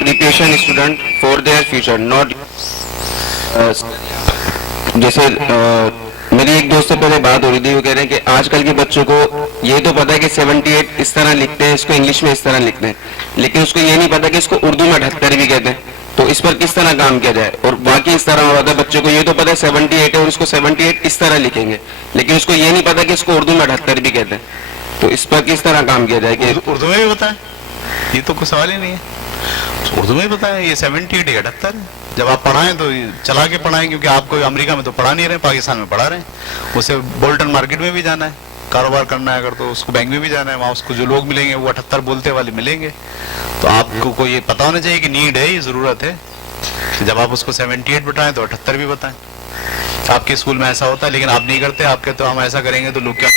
preparation student for their future, not جیسے میری ایک دوست سے پہلے بات ہو رہی تھی, وہ کہہ رہے ہیں کہ آج کل کے بچوں کو یہ تو پتا ہے کہ 78 اس طرح لکھتے ہیں, اس کو انگلش میں اس طرح لکھتے ہیں, لیکن اس کو یہ نہیں پتا کہ اس کو اردو میں 78 بھی کہتے ہیں. تو اس پر کس طرح کام کیا جائے؟ اور باقی اس طرح ہو رہا تھا, بچوں کو یہ تو پتا ہے 78 ہے اور اس کو 78 اس طرح لکھیں گے, لیکن اس کو یہ نہیں پتا کہ اس کو اردو میں 78 بھی کہتے ہیں. تو اس پر کس طرح کام کیا جائے کہ اردو میں بھی بتائیں؟ یہ تو کوئی سوال ہی نہیں ہے, اردو میں بھی بتائیں. یہ 78 78 ہے. جب آپ پڑھائیں تو چلا کے پڑھائیں, کیونکہ آپ کو امریکہ میں تو پڑھا نہیں رہے, پاکستان میں پڑھا رہے ہیں. اسے بولٹن مارکیٹ میں بھی جانا ہے, کاروبار کرنا ہے اگر, تو اس کو بینک میں بھی جانا ہے, وہاں اس کو جو لوگ ملیں گے وہ 78 بولتے والے ملیں گے. تو آپ کو یہ پتا ہونا چاہیے کہ نیڈ ہے, یہ ضرورت ہے. جب آپ اس کو 78 بتائیں تو 78 بھی بتائیں. آپ کے اسکول میں ایسا ہوتا ہے, لیکن آپ نہیں کرتے. آپ کہتے ہو ہم ایسا کریں گے تو لوگ کیا,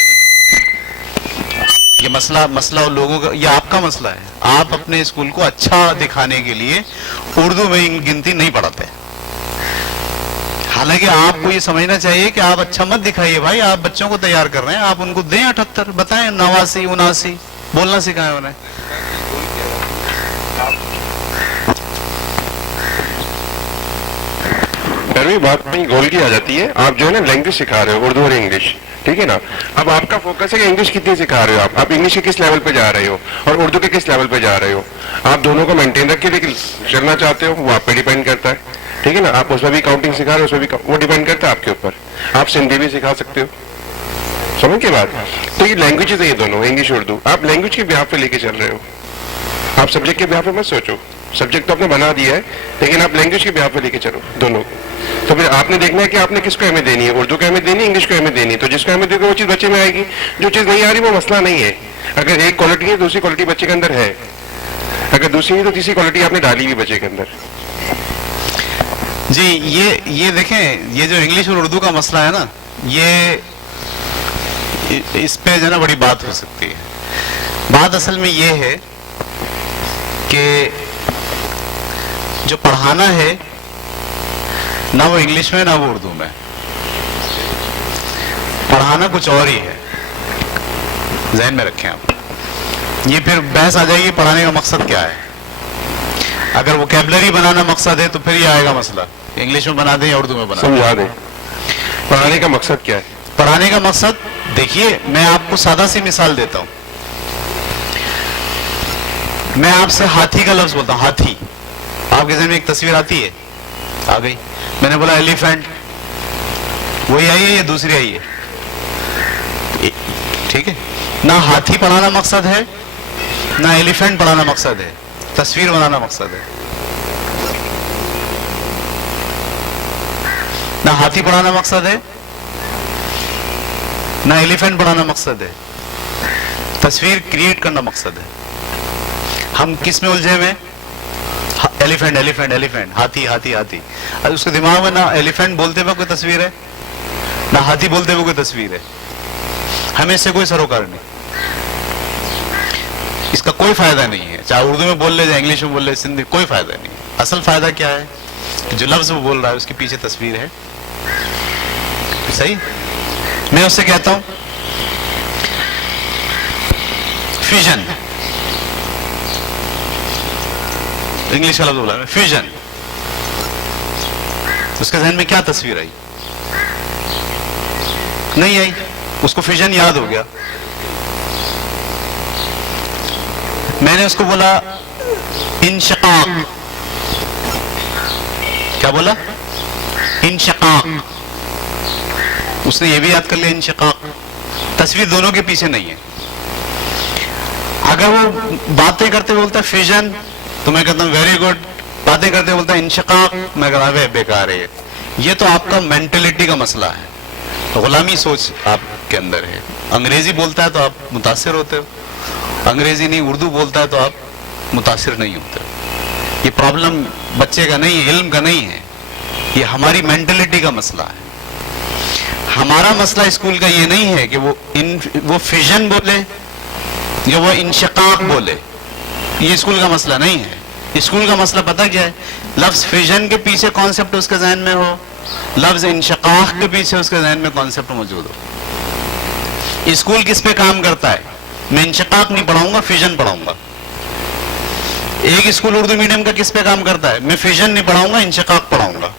یہ مسئلہ لوگوں کا, یہ آپ کا مسئلہ ہے. آپ اپنے اسکول کو اچھا دکھانے کے لیے اردو میں گنتی نہیں پڑھاتے. حالانکہ آپ کو یہ سمجھنا چاہیے کہ آپ اچھا مت دکھائیے بھائی, آپ بچوں کو تیار کر رہے ہیں, آپ ان کو دیں 78, بتائیں 89 79 بولنا سکھائیں انہیں. بات نہیں گول کی آ جاتی ہے. آپ جو ہے نا لینگویج سکھا رہے ہو, اردو اور انگلش, ٹھیک ہے نا. اب آپ کا فوکس ہے کہ انگلش کتنی سکھا رہے ہو, آپ انگلش کے کس لیول پہ جا رہے ہو اور اردو کے کس لیول پہ جا رہے ہو. آپ دونوں کو مینٹین رکھ کے چلنا چاہتے ہو, وہ آپ پہ ڈیپینڈ کرتا ہے, ٹھیک ہے نا. آپ اس میں بھی کاؤنٹنگ سکھا رہے ہو, اس میں بھی وہ ڈیپینڈ کرتا ہے آپ کے اوپر. آپ سندھی بھی سکھا سکتے ہو, سمجھ کے بات. تو یہ لینگویجز ہے, یہ دونوں انگلش اردو. آپ لینگویج کے بیہاف پہ لے کے چل رہے ہو, آپ سبجیکٹ کے بیہاف پہ مت سوچو. سبجیکٹ تو آپ نے بنا دیا ہے, لیکن آپ لینگویج کے بیہاف پہ لے کے چلو دونوں. تو پھر آپ نے دیکھنا ہے کہ آپ نے کس کو اہمیت دینی ہے, اردو کو اہمیت دینی ہے, انگلش کو اہمیت دینی ہے. تو جس کو اہمیت دے گا وہ چیز بچے میں آئے گی. جو چیز نہیں آ رہی وہ مسئلہ نہیں ہے. اگر ایک کوالٹی ہے دوسری کوالٹی بچے کے اندر ہے, اگر دوسری نہیں تو تیسری کوالٹی آپ نے ڈالی ہوئی بچے کے اندر. جی یہ دیکھیں, یہ جو انگلش اور اردو کا مسئلہ ہے نا, یہ اس پہ جو ہے نا بڑی بات ہو سکتی ہے. بات اصل میں یہ ہے کہ جو پڑھانا ہے نہ وہ انگلش میں نہ وہ اردو میں, پڑھانا کچھ اور ہی ہے. ذہن میں رکھیں آپ. یہ پھر بحث آ جائے گی پڑھانے کا مقصد کیا ہے. اگر ووکیبلری بنانا مقصد ہے تو پھر یہ آئے گا مسئلہ, انگلش میں بنا دیں یا اردو میں بنا دیں. سمجھا دیں پڑھانے کا مقصد کیا ہے. پڑھانے کا مقصد دیکھیے, میں آپ کو سادہ سی مثال دیتا ہوں. میں آپ سے ہاتھی کا لفظ بولتا ہوں, ہاتھی. آپ کے ذہن میں ایک تصویر آتی ہے, آ گئی. میں نے بولا ایلیفینٹ, وہی آئی ہے یا دوسری آئی ہے؟ ٹھیک ہے. نہ ہاتھی پڑھانا مقصد ہے, نہ ایلیفینٹ پڑھانا مقصد ہے, تصویر بنانا مقصد ہے. نہ ہاتھی پڑھانا مقصد ہے, نہ ایلیفینٹ پڑھانا مقصد ہے, تصویر کریٹ کرنا مقصد ہے. ہم کس میں الجھے ہوئے؟ ایلیفینٹ ایلیفینٹ ایلیفینٹ, ہاتھی ہاتھی ہاتھی. اب اس کے دماغ میں نہ ایلیفینٹ بولتے ہوئے کوئی تصویر ہے, نہ ہاتھی بولتے ہوئے کوئی تصویر ہے. ہمیں اس سے کوئی سروکار نہیں, اس کا کوئی فائدہ نہیں ہے. چاہے اردو میں بول لے, چاہے انگلش میں بول لے, سندھی, کوئی فائدہ نہیں. اصل فائدہ کیا ہے کہ جو لفظ وہ بول رہا ہے اس کے پیچھے تصویر ہے. صحیح. میں اس سے کہتا ہوں فیوژن, انگلش کا لفظ بولا میں, فیوژن. اس کے ذہن میں کیا تصویر آئی؟ نہیں آئی. اس کو فیوژن یاد ہو گیا. میں نے اس کو بولا انشقاق. کیا بولا؟ انشقاق. اس نے یہ بھی یاد کر لیا انشقاق. تصویر دونوں کے پیچھے نہیں ہے. اگر وہ باتیں کرتے بولتا ہے فیوژن تو میں کہتا ہوں ویری گڈ. باتیں کرتے بولتا ہے انشقاق, میں کہتا ہوں بیکار ہے. یہ تو آپ کا مینٹلٹی کا مسئلہ ہے, غلامی سوچ آپ کے اندر ہے. انگریزی بولتا ہے تو آپ متاثر ہوتے ہو, انگریزی نہیں اردو بولتا ہے تو آپ متاثر نہیں ہوتے. یہ پرابلم بچے کا نہیں ہے, علم کا نہیں ہے, یہ ہماری مینٹلٹی کا مسئلہ ہے. ہمارا مسئلہ اسکول کا یہ نہیں ہے کہ وہ فیوژن بولے یا وہ انشقاق بولے. یہ اسکول کا مسئلہ نہیں ہے. اسکول کا مسئلہ پتہ کیا ہے؟ لفظ فیوژن کے پیچھے کانسیپٹ اس کے ذہن میں ہو, لفظ انشقاق کے پیچھے اس کے ذہن میں کانسیپٹ موجود ہو. اسکول کس پہ کام کرتا ہے؟ میں انشقاق نہیں پڑھاؤں گا, فیوژن پڑھاؤں گا. ایک اسکول اردو میڈیم کا کس پہ کام کرتا ہے؟ میں فیشن نہیں پڑھاؤں گا، انشقاق پڑھاؤں گا.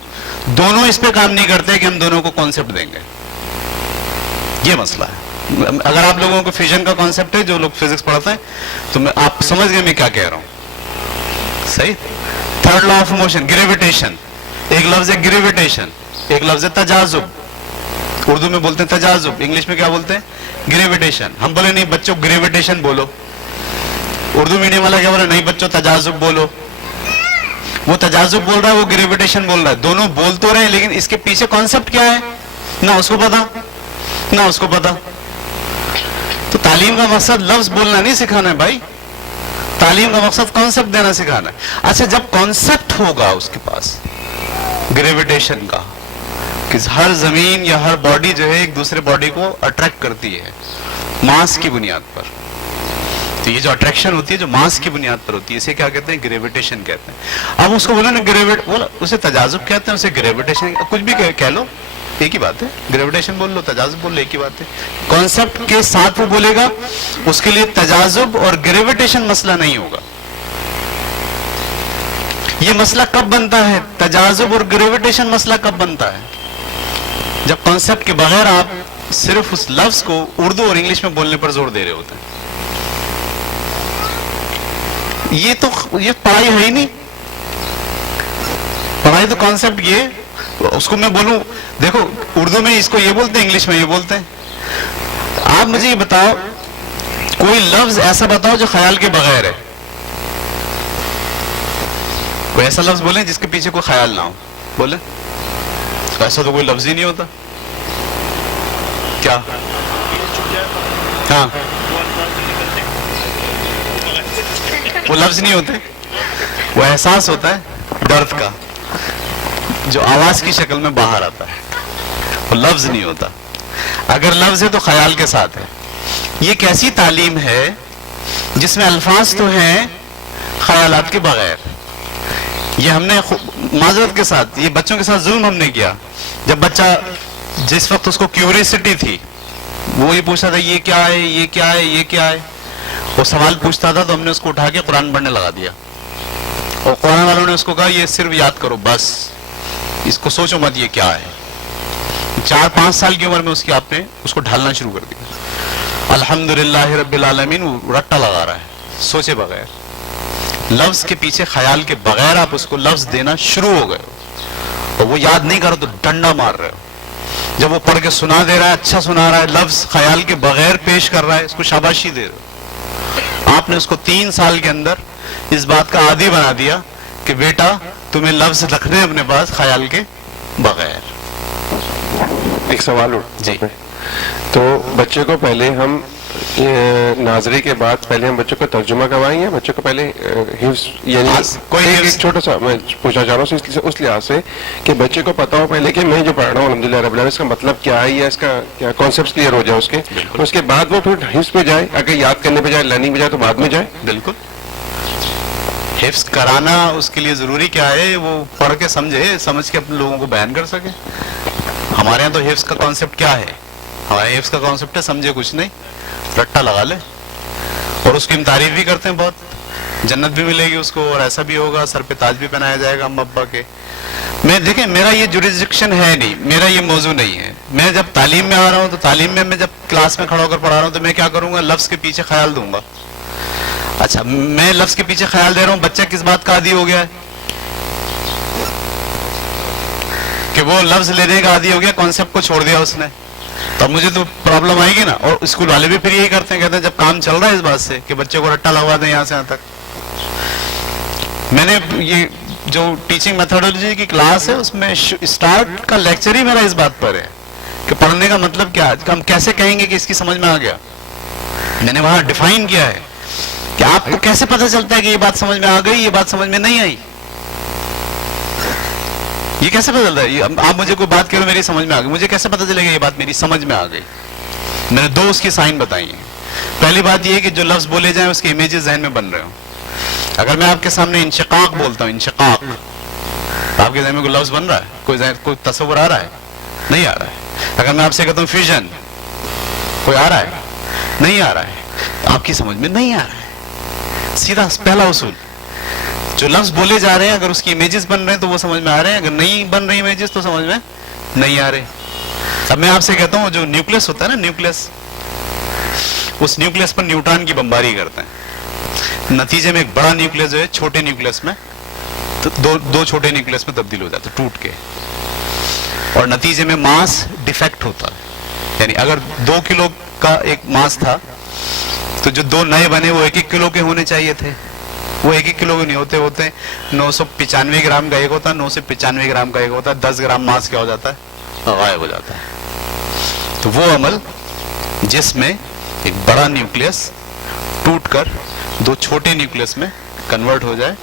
دونوں اس پہ کام نہیں کرتے کہ ہم دونوں کو کانسیپٹ دیں گے. یہ مسئلہ ہے. اگر آپ لوگوں کو فیشن کا کانسیپٹ ہے، جو لوگ فزکس پڑھتے ہیں، تو آپ سمجھ گئے میں کیا کہہ رہا ہوں. صحیح. Third law of motion, gravitation. ایک لفظ ہے گریویٹیشن، ایک لفظ ہے تجاذب. اردو میں بولتے ہیں تجاذب، انگلش میں کیا بولتے ہیں؟ گریویٹیشن. ہم بولے نہیں بچوں گریویٹیشن بولو. اردو میڈیم والا کیا بولا؟ نہیں بچوں تجاذب بولو. وہ تجاذب بول رہا ہے، وہ گریویٹیشن بول رہا ہے. دونوں بول تو رہے ہیں، لیکن اس کے پیچھے کانسیپٹ کیا ہے نہ اس کو پتا نہ اس کو پتا. تو تعلیم کا مقصد لفظ بولنا نہیں سکھانا ہے بھائی. تعلیم کا مقصد کانسیپٹ دینا سکھانا ہے. اچھا جب کانسیپٹ ہوگا اس کے پاس گریویٹیشن کا، کہ ہر زمین یا ہر باڈی جو ہے ایک دوسرے باڈی کو اٹریکٹ کرتی ہے ماس کی بنیاد پر، تو یہ جو اٹریکشن ہوتی ہے جو ماس کی بنیاد پر ہوتی ہے، اسے کیا کہتے ہیں؟ گریویٹیشن کہتے ہیں. اب اس کو بولا نا بولا اسے تجاذب کہتے ہیں، اسے گریویٹیشن کچھ بھی کہہ لو ایک ہی بات ہے. گریویٹیشن بول لو، تجاذب بول لو، ایک ہی بات ہے. کانسیپٹ کے ساتھ وہ بولے گا، اس کے لیے تجاذب اور گریویٹیشن مسئلہ نہیں ہوگا. یہ مسئلہ کب بنتا ہے؟ تجاذب اور گریویٹیشن مسئلہ کب بنتا ہے؟ جب کانسیپٹ کے بغیر آپ صرف اس لفظ کو اردو اور انگلش میں بولنے پر زور دے رہے ہوتے ہیں. یہ پڑھائی ہے ہی نہیں. پڑھائی تو کانسیپٹ یہ، اس کو میں بولوں دیکھو اردو میں اس کو یہ بولتے ہیں، انگلش میں یہ بولتے ہیں. آپ مجھے یہ بتاؤ کوئی لفظ ایسا بتاؤ جو خیال کے بغیر ہے. کوئی ایسا لفظ بولیں جس کے پیچھے کوئی خیال نہ ہو، بولیں. ایسا تو کوئی لفظ ہی نہیں ہوتا. کیا؟ ہاں وہ لفظ نہیں ہوتے، وہ احساس ہوتا ہے درد کا جو آواز کی شکل میں باہر آتا ہے. وہ لفظ نہیں ہوتا. اگر لفظ ہے تو خیال کے ساتھ ہے. یہ کیسی تعلیم ہے جس میں الفاظ تو ہیں خیالات کے بغیر. یہ ہم نے معذرت کے ساتھ یہ بچوں کے ساتھ ظلم ہم نے کیا. جب بچہ جس وقت اس کو کیوریسٹی تھی، وہ یہ پوچھتا تھا یہ کیا ہے، یہ کیا ہے، یہ کیا ہے، وہ سوال پوچھتا تھا تو ہم نے اس کو اٹھا کے قرآن پڑھنے لگا دیا. اور قرآن والوں نے اس کو کہا یہ صرف یاد کرو بس، اس کو سوچو مت یہ کیا ہے. 4-5 سال کی عمر میں آپ نے اس کو ڈھالنا شروع کر دیا. الحمدللہ رب العالمین، وہ رٹا لگا رہا ہے سوچے بغیر. لفظ کے پیچھے خیال کے بغیر آپ اس کو لفظ دینا شروع ہو گئے ہو، اور وہ یاد نہیں کرو تو ڈنڈا مار رہے ہو. جب وہ پڑھ کے سنا دے رہا ہے، اچھا سنا رہا ہے، لفظ خیال کے بغیر پیش کر رہا ہے، اس کو شاباشی دے رہے ہو. آپ نے اس کو 3 سال کے اندر اس بات کا عادی بنا دیا کہ بیٹا تمہیں لفظ رکھنے اپنے پاس خیال کے بغیر. ایک سوال جی. تو بچے کو پہلے ہم ناظری کے بعد پہلے ہم بچوں کو ترجمہ کروائیں گے، بچوں کو پہلے یعنی کوئی ایک چھوٹا سا میں پوچھنا چاہ رہا ہوں اس لحاظ سے کہ بچے کو پتا ہو پہلے کہ میں جو پڑھ رہا ہوں الحمدللہ رب العالمین اس کا مطلب کیا ہے، یا اس کا کیا کانسیپٹ کلیئر ہو جائے اس کے. اس کے بعد وہ پھر حفظ پہ جائے، اگر یاد کرنے پہ جائے، لرننگ پہ جائے تو بعد میں جائے. بالکل. حفظ کرانا اس کے لیے ضروری کیا ہے؟ وہ پڑھ کے سمجھ کے اپنے لوگوں کو بیان کر سکے. ہمارے یہاں تو حفظ کا کانسیپٹ کیا ہے؟ ہمارے حفظ کا کانسیپٹ ہے سمجھے کچھ نہیں، رٹا لگا لے. اور اس کی ہم تعریف بھی کرتے ہیں بہت، جنت بھی ملے گی اس کو، اور ایسا بھی ہوگا، سر پہ تاج بھی پہنایا جائے گا اما ابا کے. میں دیکھیں میرا یہ جوریسڈکشن ہے نہیں، میرا یہ موضوع نہیں ہے. میں جب تعلیم میں آ رہا ہوں تو تعلیم میں جب کلاس میں کھڑا ہو کر پڑھا رہا ہوں تو میں کیا کروں گا؟ لفظ کے پیچھے خیال دوں گا. اچھا میں لفظ کے پیچھے خیال دے رہا ہوں، بچہ کس بات کا عادی ہو گیا ہے؟ کہ وہ لفظ لینے کا عادی ہو گیا، کانسیپٹ کو چھوڑ دیا اس نے. تو مجھے تو پرابلم آئے گی نا. اور اسکول والے بھی پھر یہی کرتے ہیں، کہتے ہیں جب کام چل رہا ہے اس بات سے کہ بچے کو رٹا لگوا دیں یہاں سے یہاں تک. میں نے یہ جو ٹیچنگ میتھڈولوجی کی کلاس ہے اس میں اسٹارٹ کا لیکچر ہی میرا اس بات پر ہے کہ پڑھنے کا مطلب کیا ہے، ہم کیسے کہیں گے کہ اس کی سمجھ میں آ گیا. میں نے وہاں ڈیفائن کیا ہے کہ آپ کو کیسے پتہ چلتا ہے کہ یہ بات سمجھ میں آ گئی، یہ بات سمجھ میں نہیں آئی. یہ کیسے پتہ چلتا ہے؟ آپ مجھے کوئی بات کرو میری سمجھ میں آ گئی، مجھے کیسے پتہ چلے گا یہ بات میری سمجھ میں آ گئی؟ میں نے 2 اس کی سائن بتائی ہیں. پہلی بات یہ ہے کہ جو لفظ بولے جائیں اس کے امیجز ذہن میں بن رہے ہوں. اگر میں آپ کے سامنے انشقاق بولتا ہوں، انشقاق، آپ کے ذہن میں کوئی لفظ بن رہا ہے؟ کوئی تصور آ رہا ہے؟ نہیں آ رہا ہے. اگر میں آپ سے کہتا ہوں فیوژن، کوئی آ رہا ہے؟ نہیں آ رہا ہے. آپ کی سمجھ میں نہیں آ رہا ہے. سیدھا پہلا اصول جو لفظ بولے جا رہے ہیں اگر اس کی امیجز بن رہے ہیں تو وہ سمجھ میں آ رہے ہیں, اگر نہیں بن رہی امیجز تو سمجھ میں نہیں آ رہے. اب میں آپ سے کہتا ہوں جو نیوکلس ہوتا ہے نا, نیوکلس, اس نیوکلس پر نیوٹران کی بمباری کرتے ہیں, نتیجے میں ایک بڑا نیوکلس جو ہے چھوٹے نیوکلس میں دو چھوٹے نیوکلس میں تبدیل ہو جاتا ہے ٹوٹ کے, اور نتیجے میں ماس ڈیفیکٹ ہوتا ہے. یعنی اگر 2 کلو کا ایک ماس تھا تو جو 2 نئے بنے وہ 1-1 کلو کے ہونے چاہیے تھے, وہ 1-1 کلو کے نہیں ہوتے 995 گرام کا ایک ہوتا ہے, 995 گرام کا ایک ہوتا ہے, 10 گرام ماس کیا ہو جاتا ہے, غائب ہو جاتا ہے. تو وہ عمل جس میں ایک بڑا نیوکلیس ٹوٹ کر 2 چھوٹے نیوکلیس میں کنورٹ ہو جائے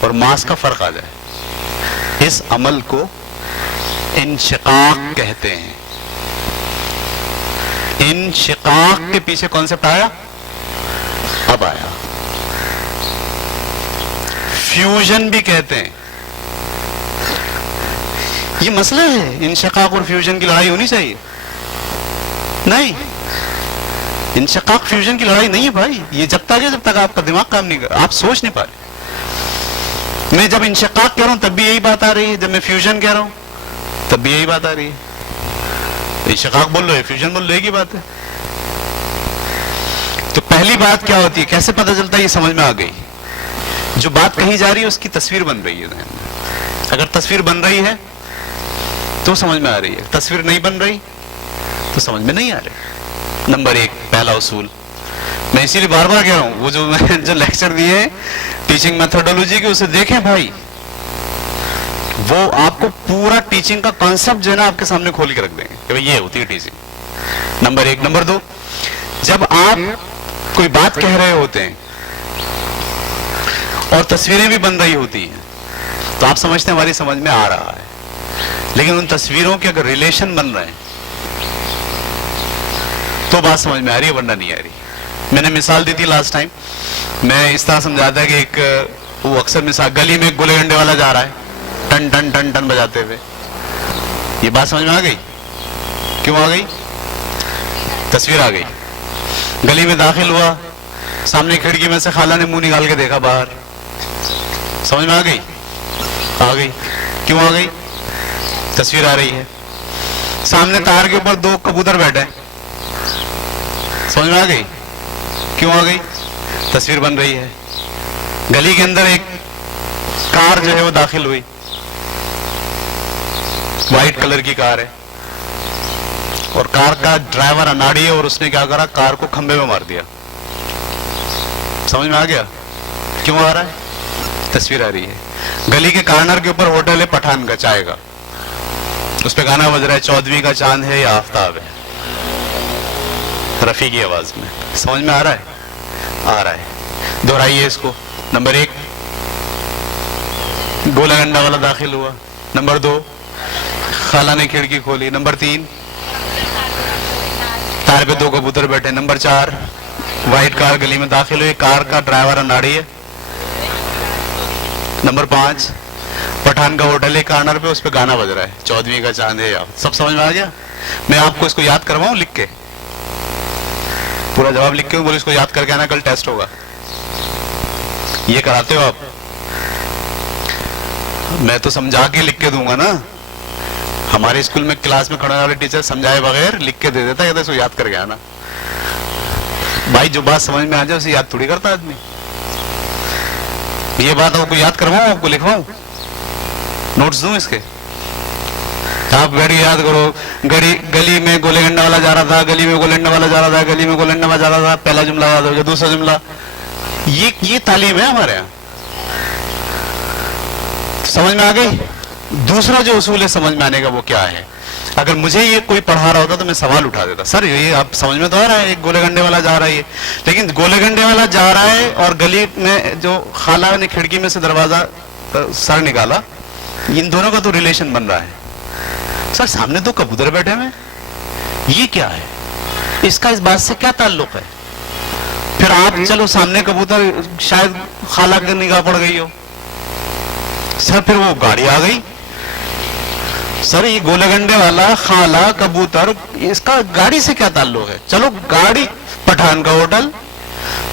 اور ماس کا فرق آ جائے, اس عمل کو انشقاق کہتے ہیں. انشقاق کے پیچھے کانسیپٹ آیا, اب آیا. فیوژن بھی کہتے ہیں. یہ مسئلہ ہے, انشقاق اور فیوژن کی لڑائی ہونی چاہیے, نہیں, انشقاق فیوژن کی لڑائی نہیں ہے بھائی. یہ جب تک آپ کا دماغ کام نہیں کر, آپ سوچ نہیں پا رہے. میں جب انشقاق کہہ رہا ہوں تب بھی یہی بات آ رہی ہے, جب میں فیوژن کہہ رہا ہوں تب بھی یہی بات آ رہی ہے. انشقاق بول رہے, فیوژن بول رہے کی بات ہے. تو پہلی بات کیا ہوتی ہے, کیسے پتہ چلتا ہے, یہ سمجھ میں آ گئی. جو بات کہی جا رہی ہے اس کی تصویر بن رہی ہے ذہن میں. اگر تصویر بن رہی ہے تو سمجھ میں آ رہی ہے, تصویر نہیں بن رہی تو سمجھ میں نہیں آ رہی. نمبر 1 پہلا اصول, میں اسی لیے بار بار کہہ رہا ہوں, وہ جو لیکچر دیے ہیں ٹیچنگ میتھڈولوجی کے, اسے دیکھیں بھائی. وہ آپ کو پورا ٹیچنگ کا کانسیپٹ جو ہے نا آپ کے سامنے کھول کے رکھ دیں گے کہ بھئی یہ ہوتی ہے ٹیچنگ. نمبر 1. نمبر 2, جب آپ کوئی بات کہہ رہے ہوتے ہیں اور تصویریں بھی بن رہی ہوتی ہیں تو آپ سمجھتے ہیں ہماری سمجھ میں آ رہا ہے, لیکن ان تصویروں کے اگر ریلیشن بن رہے ہیں تو بات سمجھ میں آ رہی ہے, ورنہ نہیں آ رہی. میں نے مثال دی تھی لاسٹ ٹائم, میں اس طرح سمجھاتا ہے کہ ایک وہ اکثر مثال, گلی میں ایک گولے گنڈے والا جا رہا ہے ٹن ٹن ٹن ٹن بجاتے ہوئے. یہ بات سمجھ میں آ گئی, کیوں آ گئی, تصویر آ گئی. گلی میں داخل ہوا, سامنے کھڑکی میں سے خالہ نے منہ نکال کے دیکھا باہر, سمجھ میں آ گئی, آ گئی. کیوں آ گئی, تصویر آ رہی ہے. سامنے تار کے اوپر 2 کبوتر بیٹھے, سمجھ میں آ گئی, کیوں آ گئی, تصویر بن رہی ہے. گلی کے اندر ایک کار جو ہے وہ داخل ہوئی, وائٹ کلر کی کار ہے, اور کار کا ڈرائیور اناڑی ہے, اور اس نے کیا کرا, کار کو کھمبے میں مار دیا. سمجھ میں آ گیا, کیوں آ رہا ہے, تصویر آ رہی ہے. گلی کے کارنر کے اوپر ہوٹل ہے پٹھان کا, چائے کا, اس پہ گانا بج رہا ہے, 14ویں کا چاند ہے یا آفتاب ہے, رفیع کی آواز میں. سمجھ میں آ رہا ہے, آ رہا ہے. دہرائیے اس کو. نمبر 1 گولا گنڈا والا داخل ہوا. نمبر 2 خالہ نے کھڑکی کھولی. نمبر 3 تار پہ 2 کبوتر بیٹھے. نمبر 4 وائٹ کار گلی میں داخل ہوئی, کار کا ڈرائیور اناڑی ہے. نمبر 5 پٹھان کا ہوٹل ہے کارنر پہ, اس پہ گانا بج رہا ہے, 14ویں کا چاند ہے. سب سمجھ میں آ گیا. میں آپ کو اس کو یاد کرواؤں لکھ کے, پورا جواب لکھ کے, بولے اس کو یاد کر کے آنا, کل ٹیسٹ ہوگا. یہ کراتے ہو آپ, میں تو سمجھا کے لکھ کے دوں گا نا. ہمارے اسکول میں کلاس میں کھڑے والے ٹیچر سمجھائے بغیر لکھ کے دے دیتا ہے, کہتا ہے اس کو یاد کر کے آنا. بھائی جو بات سمجھ میں آ جائے اسے یاد تھوڑی کرتا آدمی. یہ بات آپ کو یاد کرواؤں, آپ کو لکھواؤں, نوٹس دوں اس کے, آپ گھڑی یاد کرو. گلی میں گولے گنڈا والا جا رہا تھا, گلی میں گولے گنڈا والا جا رہا تھا, گلی میں گولے گنڈا والا جا رہا تھا. پہلا جملہ یاد ہو گیا, دوسرا جملہ. یہ تعلیم ہے ہمارے یہاں. سمجھ میں آ گئی. دوسرا جو اصول ہے سمجھ میں آنے کا وہ کیا ہے, اگر مجھے یہ کوئی پڑھا رہا ہوتا تو میں سوال اٹھا دیتا, سر یہ آپ سمجھ میں تو آ رہا ہے ایک گولے گنڈے والا جا رہا ہے, لیکن گولے گنڈے والا جا رہا ہے اور گلی میں جو خالہ نے کھڑکی میں سے دروازہ سر نکالا, ان دونوں کا تو ریلیشن بن رہا ہے. سر سامنے 2 کبوتر بیٹھے ہوئے, یہ کیا ہے, اس کا اس بات سے کیا تعلق ہے. پھر آپ چلو سامنے کبوتر شاید خالہ کی نگاہ پڑ گئی ہو, سر پھر وہ گاڑی آ گئی, سر یہ گولے گنڈے والا خالہ کبوتر اس کا گاڑی سے کیا تعلق ہے. چلو گاڑی پٹھان کا ہوٹل,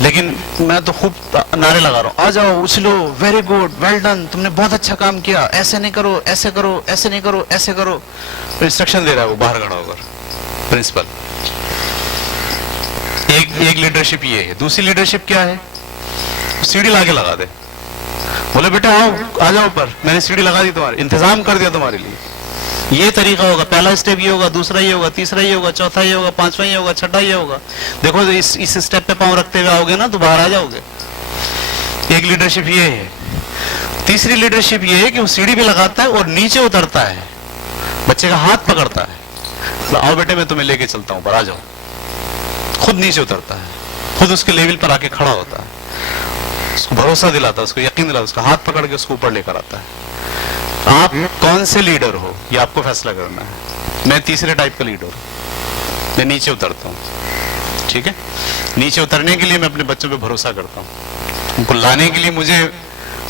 لیکن میں تو خوب نعرے لگا رہا ہوں, آ جاؤ اچھلو, ویری گڈ, ویل ڈن, تم نے بہت اچھا کام کیا, ایسے نہیں کرو, ایسے کرو, ایسے نہیں کرو, ایسے کرو. انسٹرکشن دے رہا ہے وہ باہر کھڑا ہو کر پرنسپل. ایک لیڈرشپ یہ ہے. دوسری لیڈرشپ کیا ہے, سیڑھی لا کے لگا دے, بولے بیٹا آؤ, آ جاؤ اوپر, میں نے سیڑھی لگا دی, تمہارے انتظام کر دیا تمہارے لیے. یہ طریقہ ہوگا, پہلا اسٹیپ یہ ہوگا, دوسرا یہ ہوگا, تیسرا یہ ہوگا, چوتھا یہ ہوگا, پانچواں یہ ہوگا, چھٹا یہ ہوگا. دیکھو اس اسٹیپ پہ پاؤں رکھتے ہوئے آؤ گے نا تو باہر آ جاؤ گے. ایک لیڈرشپ یہ ہے. تیسری لیڈرشپ یہ ہے کہ وہ سیڑھی بھی لگاتا ہے اور نیچے اترتا ہے, بچے کا ہاتھ پکڑتا ہے, آؤ بیٹے میں تمہیں لے کے چلتا ہوں, پر آ جاؤ. خود نیچے اترتا ہے, خود اس کے لیول پر آ کے کھڑا ہوتا ہے, اس کو بھروسہ دلاتا ہے, اس کو یقین دلاتا ہے, اس کا ہاتھ پکڑ کے اس کو اوپر لے کر آتا ہے. آپ کون سے لیڈر ہو یہ آپ کو فیصلہ کرنا ہے. میں تیسرے ٹائپ کا لیڈر ہوں, میں نیچے اترتا ہوں. ٹھیک ہے, نیچے اترنے کے لیے میں اپنے بچوں پہ بھروسہ کرتا ہوں, ان کو لانے کے لیے مجھے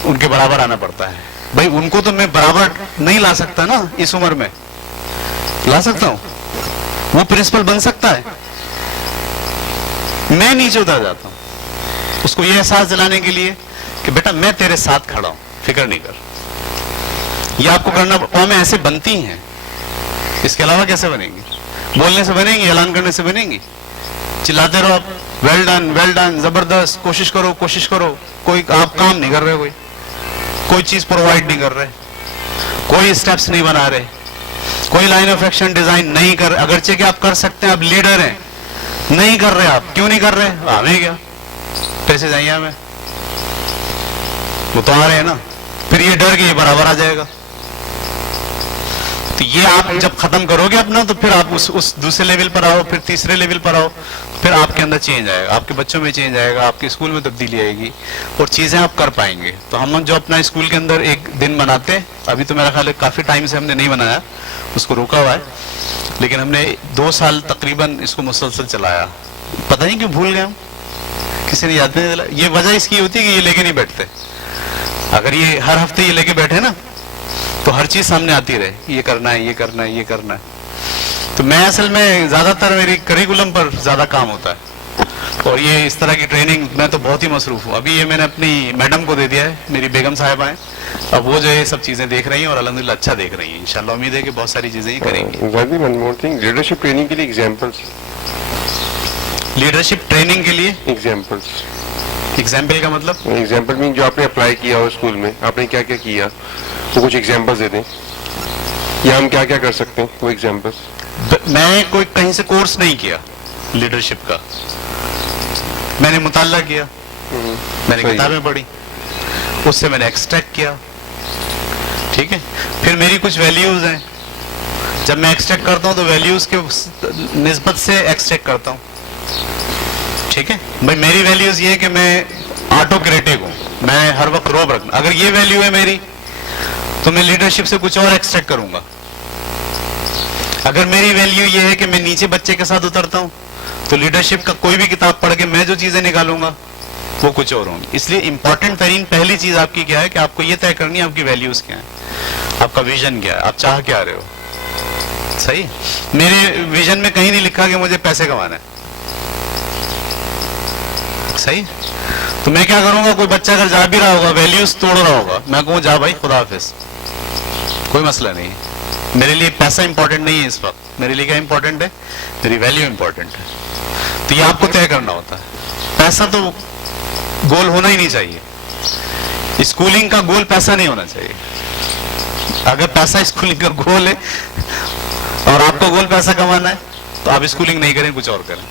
ان کے برابر آنا پڑتا ہے. بھائی ان کو تو میں برابر نہیں لا سکتا نا, اس عمر میں لا سکتا ہوں, وہ پرنسپل بن سکتا ہے, میں نیچے اتر جاتا ہوں اس کو یہ احساس دلانے کے لیے کہ بیٹا میں تیرے ساتھ کھڑا ہوں, فکر نہیں کر. یہ آپ کو کرنا, قومیں ایسے بنتی ہیں, اس کے علاوہ کیسے بنیں گی؟ بولنے سے بنیں گی, اعلان کرنے سے بنیں گی, چلاتے رہو آپ, ویل ڈن, ویل ڈن, زبردست, کوشش کرو, کوشش کرو. کوئی آپ کام نہیں کر رہے, کوئی چیز پرووائڈ نہیں کر رہے, کوئی اسٹیپس نہیں بنا رہے, کوئی لائن آف ایکشن ڈیزائن نہیں کر, اگرچہ کہ آپ کر سکتے ہیں, آپ لیڈر ہیں, نہیں کر رہے. آپ کیوں نہیں کر رہے؟ ہمیں کیا, پیسے چاہیے ہمیں, وہ تو آ رہے ہیں نا. پھر یہ ڈر کے یہ برابر آ جائے گا. تو یہ آپ جب ختم کرو گے اپنا, تو پھر آپ اس دوسرے لیول پر آؤ, پھر تیسرے لیول پر آؤ, پھر آپ کے اندر چینج آئے گا, آپ کے بچوں میں چینج آئے گا, آپ کے اسکول میں تبدیلی آئے گی اور چیزیں آپ کر پائیں گے. تو ہم جو اپنا اسکول کے اندر ایک دن مناتے ہیں, ابھی تو میرا خیال ہے کافی ٹائم سے ہم نے نہیں منایا, اس کو روکا ہوا ہے, لیکن ہم نے 2 سال تقریباً اس کو مسلسل چلایا. پتہ نہیں کیوں بھول گئے ہم, کسی نے یاد نہیں دلا. یہ وجہ اس کی ہوتی ہے کہ یہ لے کے نہیں بیٹھتے. اگر یہ ہر ہفتے یہ لے کے بیٹھے نا تو ہر چیز سامنے آتی رہے, یہ کرنا ہے, یہ کرنا ہے, یہ کرنا ہے. تو میں اصل میں زیادہ تر میری کریکولم پر زیادہ کام ہوتا ہے, اور یہ اس طرح کی ٹریننگ میں تو بہت ہی مصروف ہوں. ابھی یہ میں نے اپنی میڈم کو دے دیا ہے, میری بیگم صاحبہ ہیں, اب وہ جو ہے سب چیزیں دیکھ رہی ہیں اور الحمدللہ اچھا دیکھ رہی ہیں. انشاءاللہ امید ہے کہ بہت ساری چیزیں یہ کریں گی. لیڈرشپ ٹریننگ کے لیے ایگزامپلس, لیڈرشپ ٹریننگ کے لیے ایگزامپلس. ایگزامپل کا مطلب, ایگزامپل مین جو آپ نے اپلائی کیا ہو اسکول میں, آپ نے کیا کیا کیا, وہ کچھ ایگزامپلس دے دیں, یا ہم کیا کیا کر سکتے ہیں, وہ ایگزامپلس. میں کوئی کہیں سے کورس نہیں کیا لیڈرشپ کا, میں نے مطالعہ کیا, میں نے کتابیں پڑھی, اس سے میں نے ایکسٹریکٹ کیا. ٹھیک ہے, پھر میری کچھ ویلیوز ہیں, جب میں ایکسٹریکٹ کرتا ہوں تو ویلیوز کے نسبت سے ایکسٹریکٹ کرتا ہوں. ٹھیک ہے بھائی, میری ویلیوز یہ ہے کہ میں آٹو کریٹو ہوں, میں ہر وقت روب رکھنا. اگر یہ ویلیو ہے میری تو میں لیڈرشپ سے کچھ اور ایکسٹریکٹ کروں گا. اگر میری ویلیو یہ ہے کہ میں نیچے بچے کے ساتھ اترتا ہوں تو لیڈرشپ کا کوئی بھی کتاب پڑھ کے میں جو چیزیں نکالوں گا وہ کچھ اور ہوں گی. اس لیے امپورٹنٹ ترین پہلی چیز آپ کی کیا ہے کہ آپ کو یہ طے کرنی ہے آپ کی ویلیوز کیا ہیں, آپ کا ویژن کیا ہے, آپ چاہ کیا رہے ہو. صحیح, میرے ویژن میں کہیں نہیں لکھا کہ مجھے پیسے کمانا ہے. صحیح, تو میں کیا کروں گا, کوئی بچہ اگر جا بھی رہا ہوگا, ویلیوز توڑ رہا ہوگا, میں کہوں جا بھائی خدا حافظ, کوئی مسئلہ نہیں. میرے لیے پیسہ امپورٹنٹ نہیں ہے اس وقت, میرے لیے کیا امپورٹنٹ ہے, میری ویلیو امپورٹنٹ ہے. تو یہ آپ کو طے کرنا ہوتا ہے. پیسہ تو گول ہونا ہی نہیں چاہیے, اسکولنگ کا گول پیسہ نہیں ہونا چاہیے. اگر پیسہ اسکولنگ کا گول ہے اور آپ کو گول پیسہ کمانا ہے تو آپ اسکولنگ نہیں کریں, کچھ اور کریں.